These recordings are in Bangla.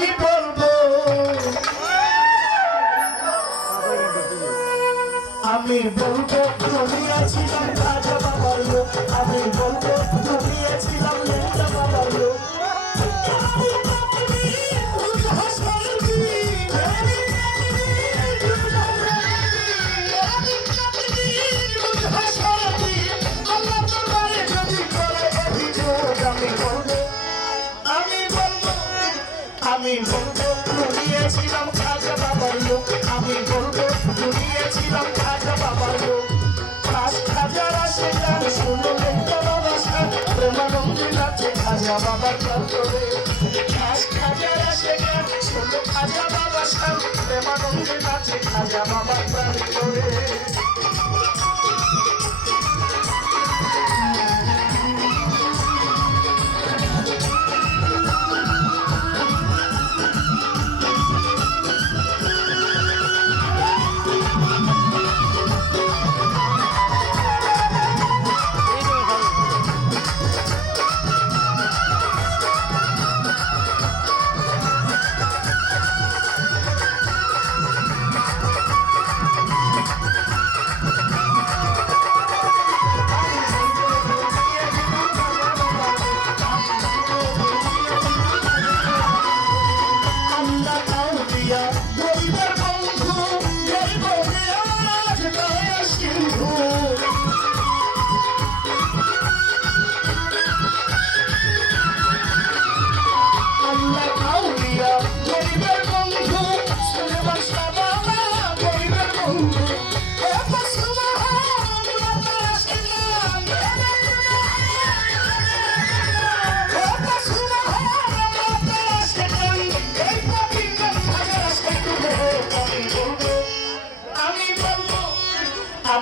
আমি বলব। আমি বলব তুমি ছিলাম ঘুমিয়েছিলাম খাজা বাবার লোক। আমি বলব ঘুমিয়েছিলাম খাজা বাবার লোক। খাস খাজারা সেখানে শুনো লেখা বাবা সান প্রেমানন্দে নাচে খাজা বাবার চত্বরে খাস খাজারা সেখানে শুনো খাজা বাবা সান প্রেমানন্দে নাচে খাজা চত্বরে আল্লাহ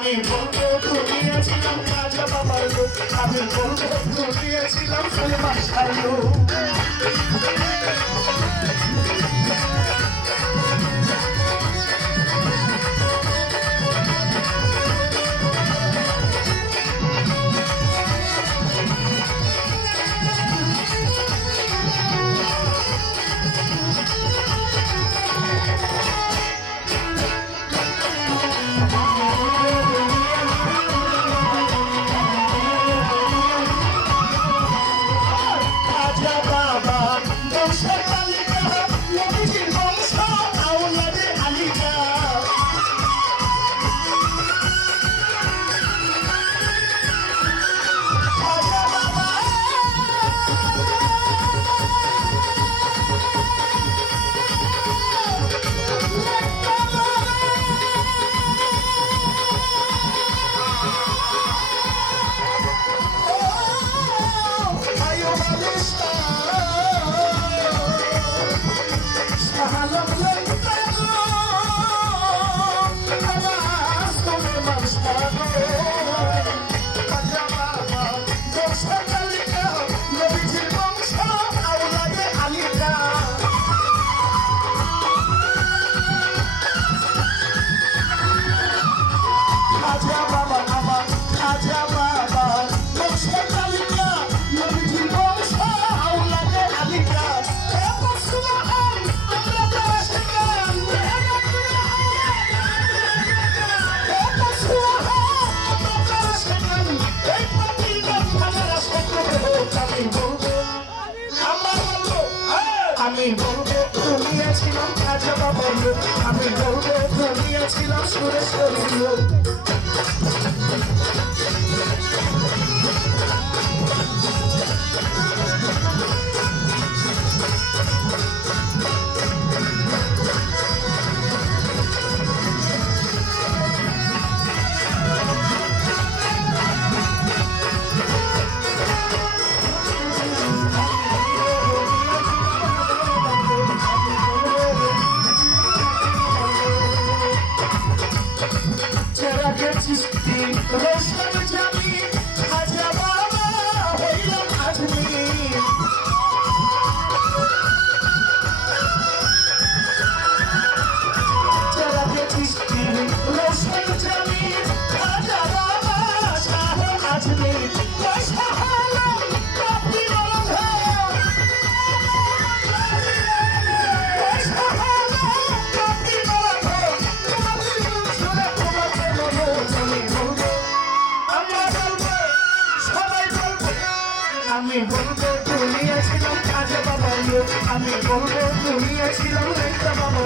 আমি বলব ঘুমিয়েছিলাম রাজা বাবার লোক। আমি বলব ঘুমিয়েছিলাম সালমান শাহ লোক তুমি বলব ঘুমিয়েছিলাম খাজা বাবার লোক আমি বলব ঘুমিয়েছিলাম সুরেশ্বরীর লোক যারা gets you steam. The most আমি বলব দুনিয়েছিলাম খাজা বাবার লোক আমি বলব তুমি লেখা বাবা